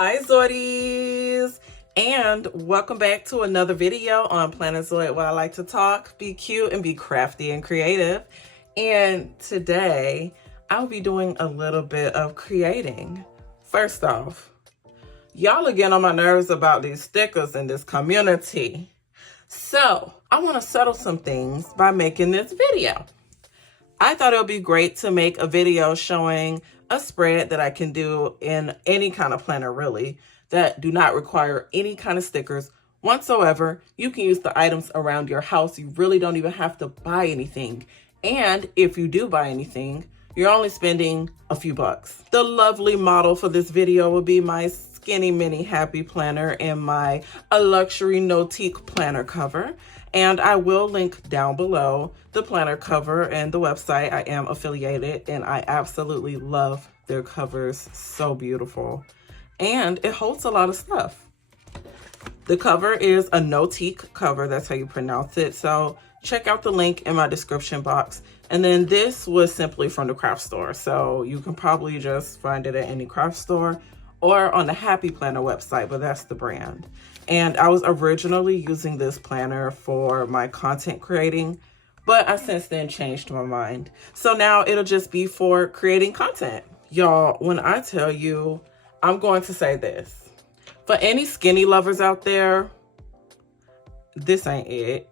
Hi Zoidies, and welcome back to another video on Plannerzoid, where I like to talk, be cute, and be crafty and creative. And today I'll be doing a little bit of creating. First off, y'all are getting on my nerves about these stickers in this community. So I want to settle some things by making this video. I thought it would be great to make a video showing a spread that I can do in any kind of planner, really, that do not require any kind of stickers whatsoever. You can use the items around your house. You really don't even have to buy anything. And if you do buy anything, you're only spending a few bucks. The lovely model for this video will be my Skinny Mini Happy Planner and my A Luxury Notique planner cover. And I will link down below the planner cover and the website. I am affiliated and I absolutely love their covers. So beautiful. And it holds a lot of stuff. The cover is a Notique cover. That's how you pronounce it. So check out the link in my description box. And then this was simply from the craft store. So you can probably just find it at any craft store or on the Happy Planner website, but that's the brand. And I was originally using this planner for my content creating, but I since then changed my mind. So now it'll just be for creating content. Y'all, when I tell you, I'm going to say this. For any skinny lovers out there, this ain't it.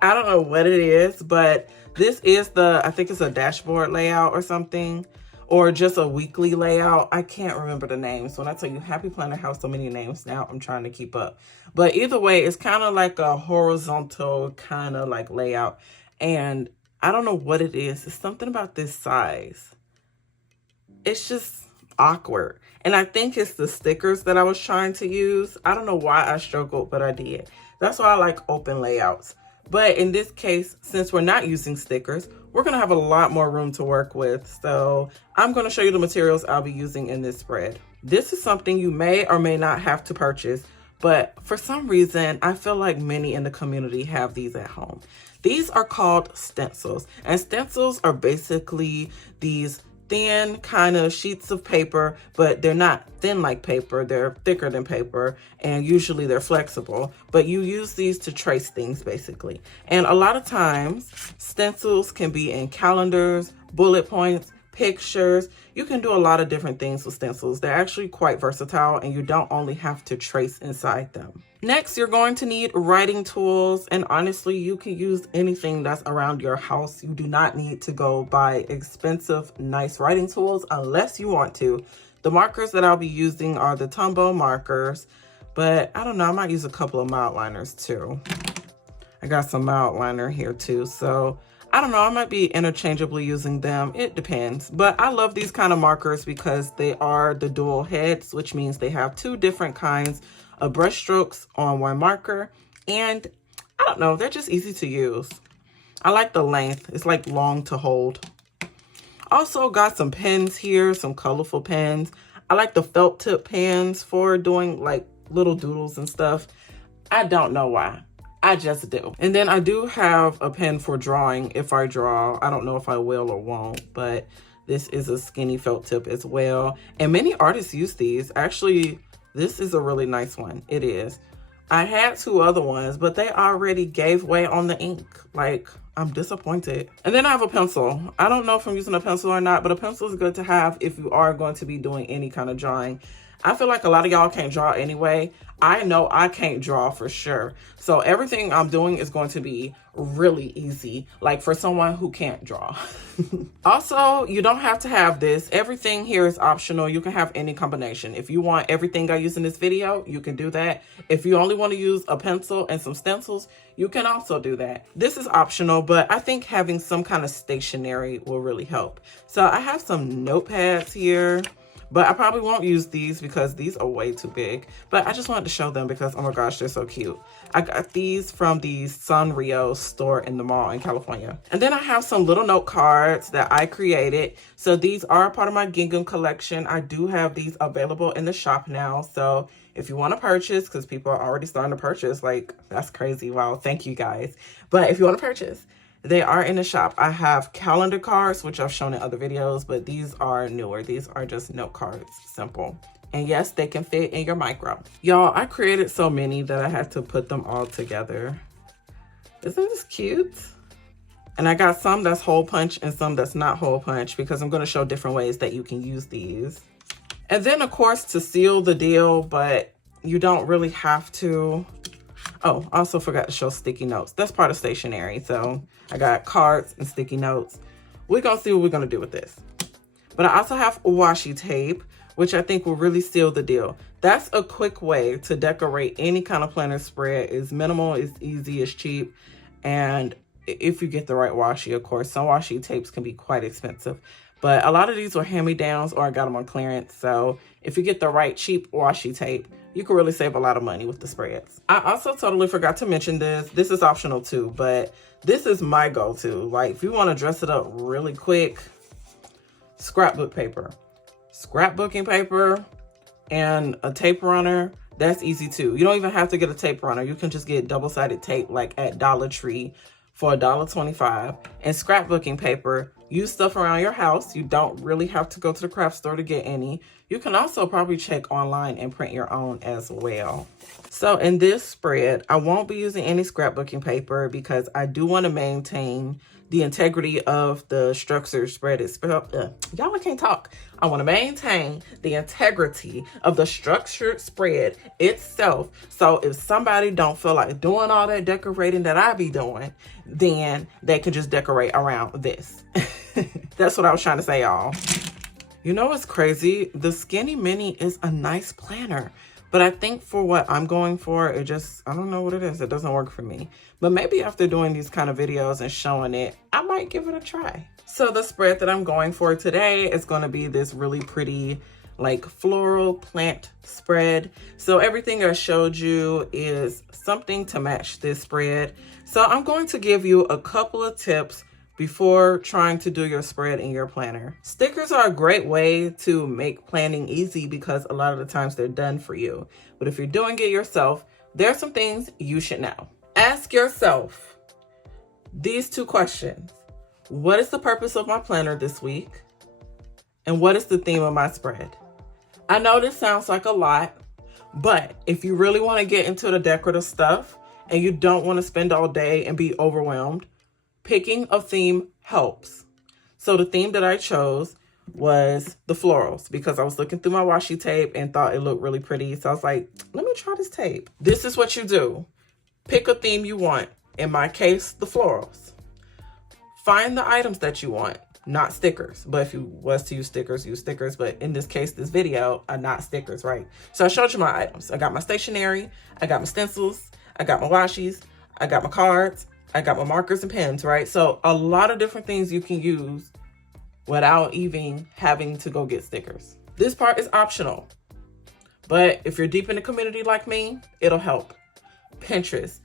I don't know what it is, but this is I think it's a dashboard layout or something, or just a weekly layout. I can't remember the names. When I tell you Happy Planner has so many names now, I'm trying to keep up. But either way, it's kind of like a horizontal kind of like layout. And I don't know what it is. It's something about this size. It's just awkward. And I think it's the stickers that I was trying to use. I don't know why I struggled, but I did. That's why I like open layouts. But in this case, since we're not using stickers, we're going to have a lot more room to work with. So I'm going to show you the materials I'll be using in this spread. This is something you may or may not have to purchase, but for some reason, I feel like many in the community have these at home. These are called stencils, and stencils are basically these thin kind of sheets of paper, but they're not thin like paper. They're thicker than paper, and usually they're flexible, but you use these to trace things basically. And a lot of times stencils can be in calendars, bullet points, pictures. You can do a lot of different things with stencils. They're actually quite versatile, and you don't only have to trace inside them. Next, you're going to need writing tools, and honestly, you can use anything that's around your house. You do not need to go buy expensive, nice writing tools unless you want to. The markers that I'll be using are the Tombow markers, but I don't know, I might use a couple of mild liners too. I got some mild liner here too, so I don't know, I might be interchangeably using them. It depends. But I love these kind of markers because they are the dual heads, which means they have two different kinds of brush strokes on one marker. And I don't know, they're just easy to use. I like the length. It's like long to hold. Also got some pens here, some colorful pens. I like the felt tip pens for doing like little doodles and stuff. I don't know why. I just do. And then I do have a pen for drawing if I draw. I don't know if I will or won't, but this is a skinny felt tip as well. And many artists use these. Actually, this is a really nice one. It is. I had two other ones, but they already gave way on the ink. Like, I'm disappointed. And then I have a pencil. I don't know if I'm using a pencil or not, but a pencil is good to have if you are going to be doing any kind of drawing. I feel like a lot of y'all can't draw anyway. I know I can't draw for sure. So everything I'm doing is going to be really easy, like for someone who can't draw. Also, you don't have to have this. Everything here is optional. You can have any combination. If you want everything I use in this video, you can do that. If you only want to use a pencil and some stencils, you can also do that. This is optional, but I think having some kind of stationery will really help. So I have some notepads here. But I probably won't use these because these are way too big. But I just wanted to show them because, oh my gosh, they're so cute. I got these from the Sanrio store in the mall in California. And then I have some little note cards that I created. So these are a part of my gingham collection. I do have these available in the shop now. So if you want to purchase, because people are already starting to purchase, like, that's crazy. Wow, thank you guys. But if you want to purchase, They are in the shop. I have calendar cards, which I've shown in other videos, but these are newer. These are just note cards, simple. And yes, they can fit in your micro. Y'all, I created so many that I had to put them all together. Isn't this cute? And I got some that's hole punch and some that's not hole punch because I'm going to show different ways that you can use these. And then, of course, to seal the deal, but you don't really have to. Oh, I also forgot to show sticky notes. That's part of Stationery. So I got cards and sticky notes. We're going to see what we're going to do with this. But I also have washi tape, which I think will really seal the deal. That's a quick way to decorate any kind of planner spread. It's minimal, it's easy, it's cheap. And if you get the right washi, of course, some washi tapes can be quite expensive. But a lot of these were hand-me-downs or I got them on clearance. So if you get the right cheap washi tape, you can really save a lot of money with the spreads. I also totally forgot to mention this. This is optional too, but this is my go-to. Like if you want to dress it up really quick, scrapbook paper. Scrapbooking paper and a tape runner, that's easy too. You don't even have to get a tape runner. You can just get double-sided tape like at Dollar Tree for $1.25. And scrapbooking paper, use stuff around your house. You don't really have to go to the craft store to get any. You can also probably check online and print your own as well. So in this spread, I won't be using any scrapbooking paper because I do want to maintain the integrity of the structured spread. Y'all, I can't talk. I want to maintain the integrity of the structured spread itself. So if somebody don't feel like doing all that decorating that I be doing, then they can just decorate around this. That's what I was trying to say, y'all. You know what's crazy? The Skinny Mini is a nice planner. But I think for what I'm going for, it just, I don't know what it is. It doesn't work for me. But maybe after doing these kind of videos and showing it, I might give it a try. So the spread that I'm going for today is going to be this really pretty, like floral plant spread. So everything I showed you is something to match this spread. So I'm going to give you a couple of tips before trying to do your spread in your planner. Stickers are a great way to make planning easy because a lot of the times they're done for you. But if you're doing it yourself, there are some things you should know. Ask yourself these two questions. What is the purpose of my planner this week? And what is the theme of my spread? I know this sounds like a lot, but if you really want to get into the decorative stuff and you don't want to spend all day and be overwhelmed, picking a theme helps. So the theme that I chose was the florals because I was looking through my washi tape and thought it looked really pretty. So I was like, let me try this tape. This is what you do. Pick a theme you want. In my case, the florals. Find the items that you want, not stickers. But if you was to use stickers. But in this case, this video are not stickers, right? So I showed you my items. I got my stationery. I got my stencils. I got my washis. I got my cards. I got my markers and pens, right? So a lot of different things you can use without even having to go get stickers. This part is optional, but if you're deep in the community like me, it'll help. Pinterest.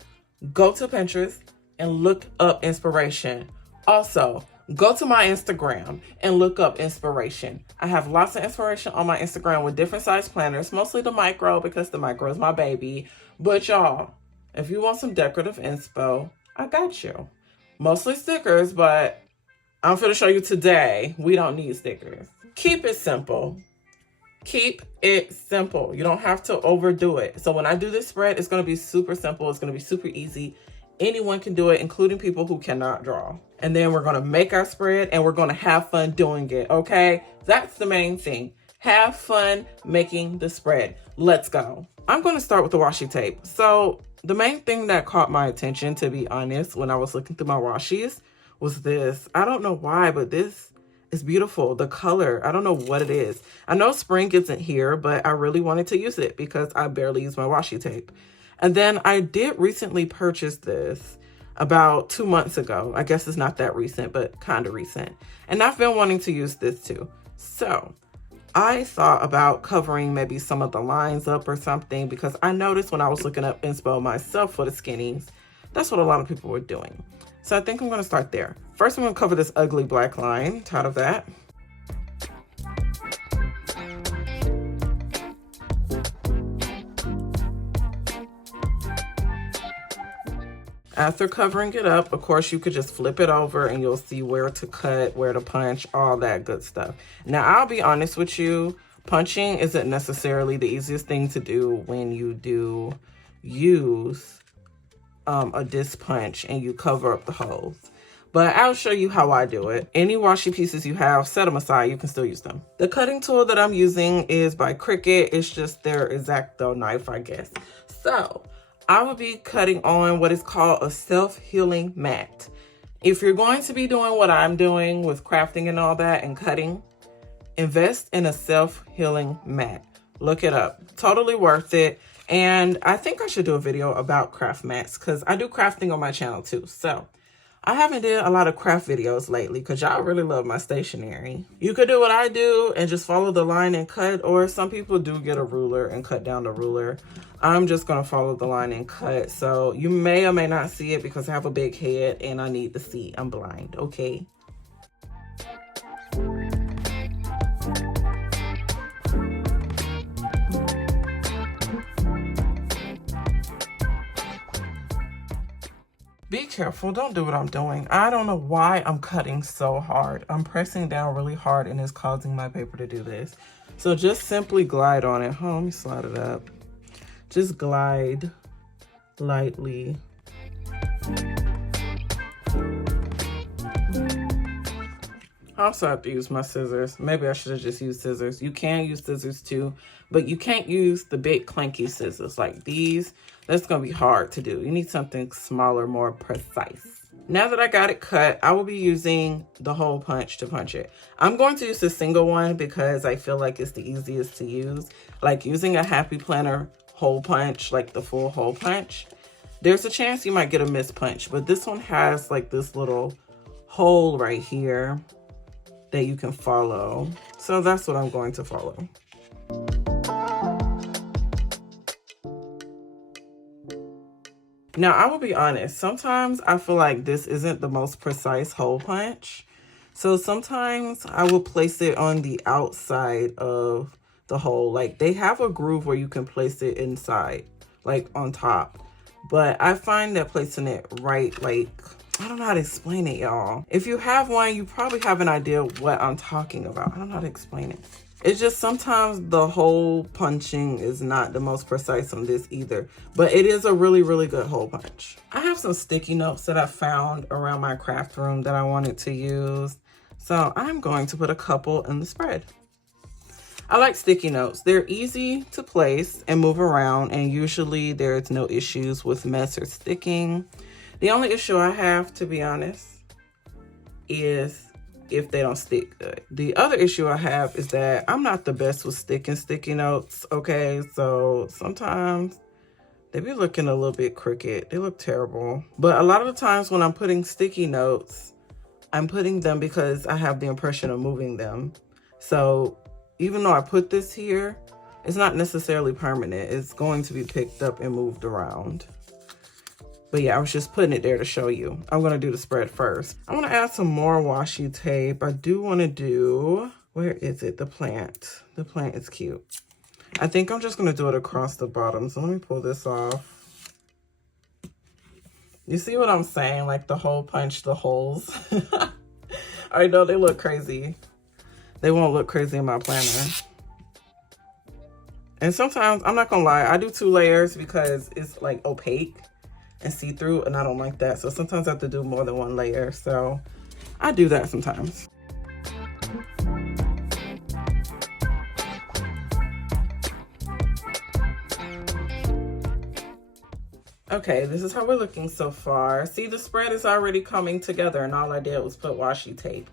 Go to Pinterest and look up inspiration. Also, go to my Instagram and look up inspiration. I have lots of inspiration on my Instagram with different size planners, mostly the micro because the micro is my baby. But y'all, if you want some decorative inspo, I got you. Mostly stickers, but I'm going to show you today, we don't need stickers. Keep it simple. Keep it simple. You don't have to overdo it. So when I do this spread, it's going to be super simple. It's going to be super easy. Anyone can do it, including people who cannot draw. And then we're going to make our spread and we're going to have fun doing it, okay? That's the main thing. Have fun making the spread. Let's go. I'm going to start with the washi tape. So the main thing that caught my attention, to be honest, when I was looking through my washis was this. I don't know why, but this is beautiful. The color, I don't know what it is. I know spring isn't here, but I really wanted to use it because I barely use my washi tape. And then I did recently purchase this about 2 months ago. I guess it's not that recent, but kind of recent. And I've been wanting to use this too. So I thought about covering maybe some of the lines up or something because I noticed when I was looking up inspo myself for the skinnies, that's what a lot of people were doing. So I think I'm going to start there. First, I'm going to cover this ugly black line, tired of that. After covering it up, of course, you could just flip it over and you'll see where to cut, where to punch, all that good stuff. Now, I'll be honest with you, punching isn't necessarily the easiest thing to do when you do use a disc punch and you cover up the holes. But I'll show you how I do it. Any washi pieces you have, set them aside, you can still use them. The cutting tool that I'm using is by Cricut. It's just their X-Acto knife, I guess. So I will be cutting on what is called a self-healing mat. If you're going to be doing what I'm doing with crafting and all that and cutting, invest in a self-healing mat. Look it up. Totally worth it. And I think I should do a video about craft mats because I do crafting on my channel too. So I haven't did a lot of craft videos lately because y'all really love my stationery. You could do what I do and just follow the line and cut, or some people do get a ruler and cut down the ruler. I'm just going to follow the line and cut. So you may or may not see it because I have a big head and I need to see. I'm blind, okay? Be careful, don't do what I'm doing. I don't know why I'm cutting so hard. I'm pressing down really hard and it's causing my paper to do this. So just simply glide on it. Oh, let me slide it up. Just glide lightly. I also have to use my scissors. Maybe I should have just used scissors. You can use scissors too, but you can't use the big clanky scissors like these. That's gonna be hard to do. You need something smaller, more precise. Now that I got it cut, I will be using the hole punch to punch it. I'm going to use the single one because I feel like it's the easiest to use. Like using a Happy Planner hole punch, like the full hole punch, there's a chance you might get a missed punch, but this one has like this little hole right here that you can follow. So that's what I'm going to follow. Now, I will be honest, sometimes I feel like this isn't the most precise hole punch. So sometimes I will place it on the outside of the hole. Like they have a groove where you can place it inside, like on top. But I find that placing it right, like, I don't know how to explain it, y'all. If you have one, you probably have an idea what I'm talking about. I don't know how to explain it. It's just sometimes the hole punching is not the most precise on this either, but it is a really, really good hole punch. I have some sticky notes that I found around my craft room that I wanted to use. So I'm going to put a couple in the spread. I like sticky notes. They're easy to place and move around, and usually there's no issues with mess or sticking. The only issue I have, to be honest, is if they don't stick good. The other issue I have is that I'm not the best with sticking sticky notes, okay? So sometimes they be looking a little bit crooked. They look terrible. But a lot of the times when I'm putting sticky notes, I'm putting them because I have the impression of moving them. So even though I put this here, it's not necessarily permanent. It's going to be picked up and moved around. But yeah, I was just putting it there to show you. I'm gonna do the spread first. I wanna add some more washi tape. I do wanna do, where is it? The plant. The plant is cute. I think I'm just gonna do it across the bottom. So let me pull this off. You see what I'm saying? Like the hole punch, the holes. I know they look crazy. They won't look crazy in my planner. And sometimes, I'm not gonna lie, I do 2 layers because it's like opaque and see-through, and I don't like that. So sometimes I have to do more than 1 layer. So I do that sometimes. Okay, this is how we're looking so far. See, the spread is already coming together, and all I did was put washi tape.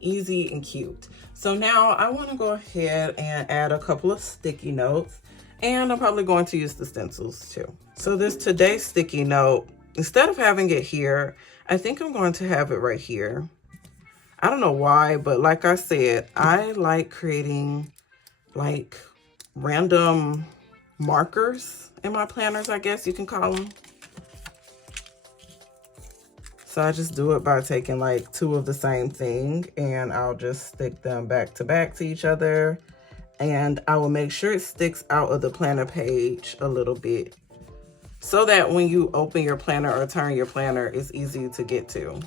Easy and cute. So now I want to go ahead and add a couple of sticky notes, and I'm probably going to use the stencils too. So this today's sticky note, instead of having it here, I think I'm going to have it right here. I don't know why, but like I said, I like creating like random markers in my planners, I guess you can call them. So I just do it by taking like 2 of the same thing, and I'll just stick them back to each other. And I will make sure it sticks out of the planner page a little bit. so that when you open your planner or turn your planner, it's easy to get to.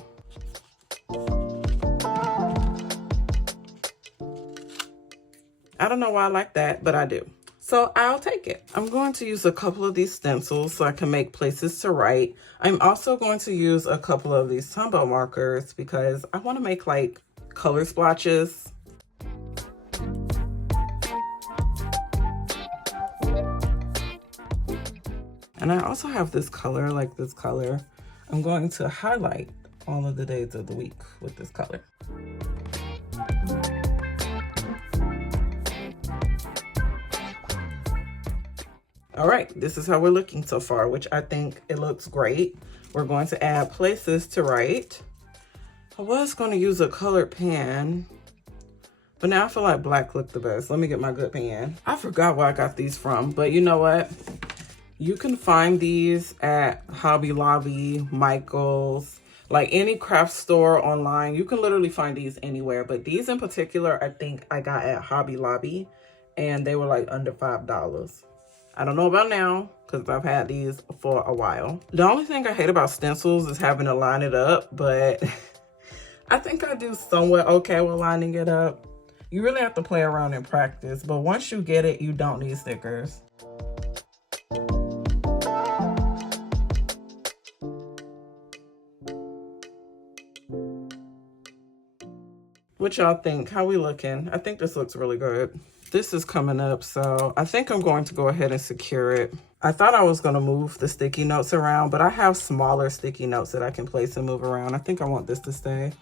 I don't know why I like that, but I do. So I'll take it. I'm going to use a couple of these stencils so I can make places to write. I'm also going to use a couple of these Tombow markers because I want to make like color splotches. And I also have this color, like this color. I'm going to highlight all of the days of the week with this color. All right, this is how we're looking so far, which I think it looks great. We're going to add places to write. I was going to use a colored pen, but now I feel like black looked the best. Let me get my good pen. I forgot where I got these from, but you know what? You can find these at Hobby Lobby, Michael's, like any craft store online. You can literally find these anywhere, but these in particular, I think I got at Hobby Lobby, and they were like under $5. I don't know about now because I've had these for a while. The only thing I hate about stencils is having to line it up, but I think I do somewhat okay with lining it up. You really have to play around and practice, but once you get it, you don't need stickers. What y'all think? How we looking? I think this looks really good. This is coming up, so I think I'm going to go ahead and secure it. I thought I was going to move the sticky notes around, but I have smaller sticky notes that I can place and move around. I think I want this to stay.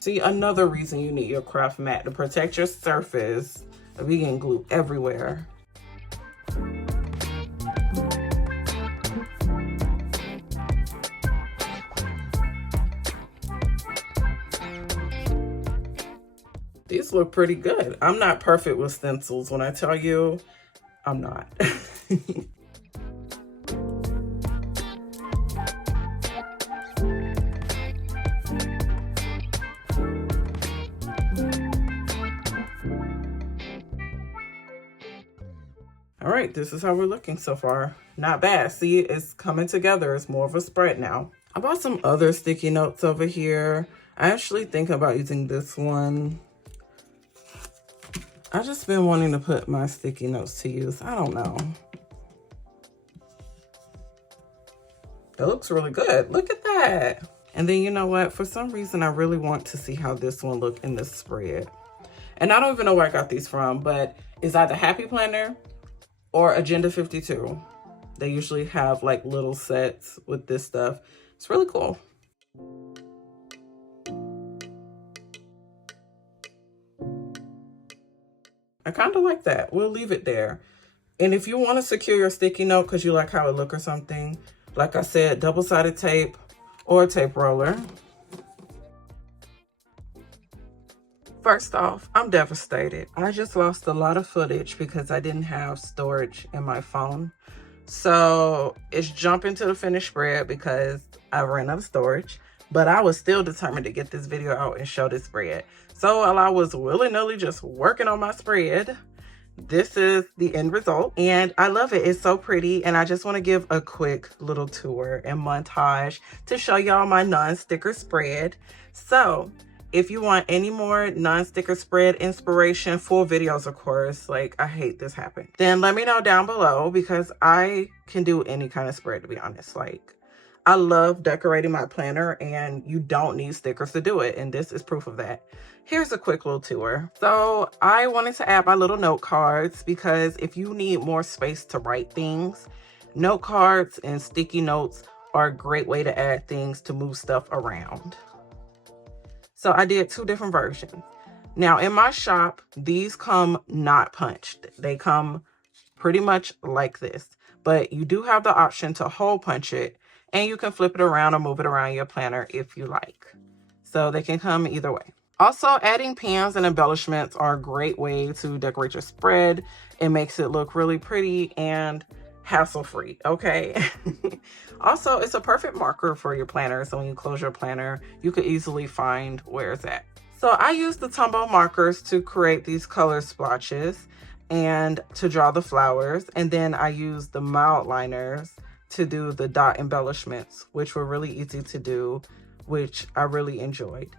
See, another reason you need your craft mat to protect your surface of you getting glue everywhere. These look pretty good. I'm not perfect with stencils. When I tell you, I'm not. All right, this is how we're looking so far. Not bad. See, it's coming together. It's more of a spread now. I bought some other sticky notes over here. I actually think about using this one. I've just been wanting to put my sticky notes to use. I don't know. It looks really good. Look at that. And then you know what? For some reason, I really want to see how this one look in this spread. And I don't even know where I got these from, but it's either Happy Planner or Agenda 52. They usually have like little sets with this stuff. It's really cool. I kind of like that. We'll leave it there. And if you want to secure your sticky note because you like how it look or something, like I said, double-sided tape or a tape roller. First off, I'm devastated. I just lost a lot of footage because I didn't have storage in my phone. So it's jumping to the finished spread because I ran out of storage. But I was still determined to get this video out and show this spread. So while I was willy-nilly just working on my spread, this is the end result. And I love it. It's so pretty. And I just want to give a quick little tour and montage to show y'all my non-sticker spread. So if you want any more non-sticker spread inspiration, full videos, of course, like I hate this happened, then let me know down below because I can do any kind of spread, to be honest. Like, I love decorating my planner and you don't need stickers to do it. And this is proof of that. Here's a quick little tour. So I wanted to add my little note cards because if you need more space to write things, note cards and sticky notes are a great way to add things to move stuff around. So I did two different versions. Now in my shop, these come not punched. They come pretty much like this, but you do have the option to hole punch it. And you can flip it around or move it around your planner if you like. So they can come either way. Also, adding pins and embellishments are a great way to decorate your spread. It makes it look really pretty and hassle-free, okay? Also, it's a perfect marker for your planner. So when you close your planner, you could easily find where it's at. So I used the Tombow markers to create these color splotches. and to draw the flowers. And then I used the mild liners to do the dot embellishments, which were really easy to do, which I really enjoyed.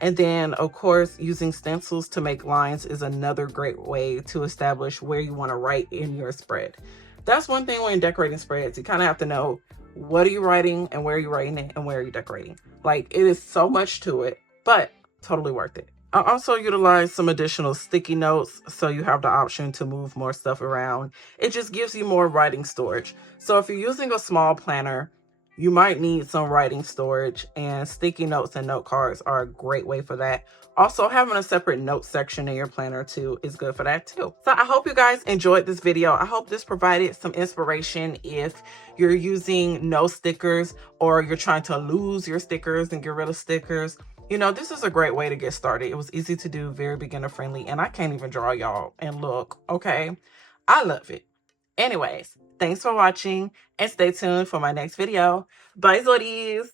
And then, of course, using stencils to make lines is another great way to establish where you want to write in your spread. That's one thing when decorating spreads. You kind of have to know, what are you writing and where are you writing it and where are you decorating? Like, it is so much to it, but totally worth it. I also utilize some additional sticky notes, so you have the option to move more stuff around. It just gives you more writing storage. So if you're using a small planner, you might need some writing storage, and sticky notes and note cards are a great way for that. Also, having a separate note section in your planner too is good for that too. So I hope you guys enjoyed this video. I hope this provided some inspiration if you're using no stickers or you're trying to lose your stickers and get rid of stickers. You know, this is a great way to get started. It was easy to do, very beginner friendly, and I can't even draw, y'all. And look, okay, I love it. Anyways, thanks for watching and stay tuned for my next video. Bye, Zoidies.